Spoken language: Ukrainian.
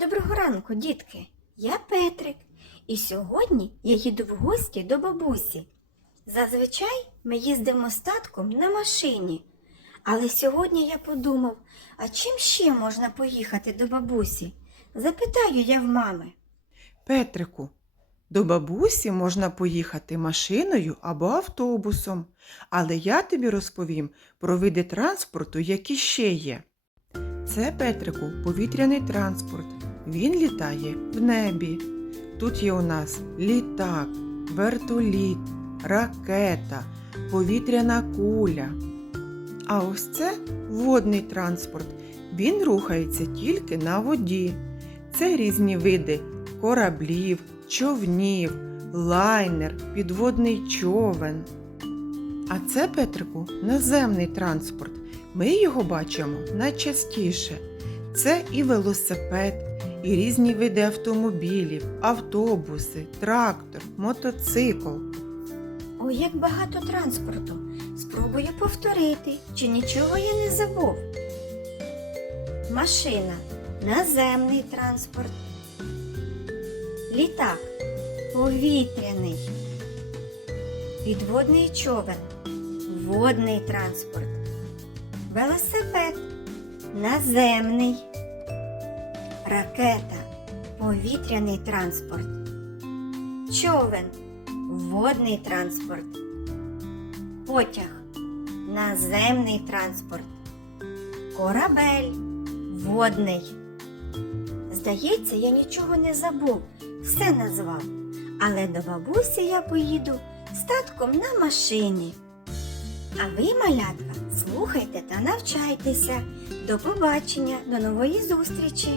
Доброго ранку, дітки! Я Петрик, і сьогодні я їду в гості до бабусі. Зазвичай ми їздимо з татком на машині. Але сьогодні я подумав, а чим ще можна поїхати до бабусі? Запитаю я в мами. Петрику, до бабусі можна поїхати машиною або автобусом, але я тобі розповім про види транспорту, які ще є. Це, Петрику, повітряний транспорт. Він літає в небі. Тут є у нас літак, вертоліт, ракета, повітряна куля. А ось це водний транспорт. Він рухається тільки на воді. Це різні види кораблів, човнів, лайнер, підводний човен. А це, Петрику, наземний транспорт. Ми його бачимо найчастіше. Це і велосипед, і різні види автомобілів, автобуси, трактор, мотоцикл. Ой, як багато транспорту. Спробую повторити, чи нічого я не забув. Машина наземний транспорт. Літак повітряний. Підводний човен водний транспорт. Велосипед наземний. Ракета повітряний транспорт. Човен водний транспорт. Потяг наземний транспорт. Корабель водний. Здається, я нічого не забув, все назвав. Але до бабусі я поїду з татком на машині. А ви, малятка, слухайте та навчайтеся. До побачення, до нової зустрічі!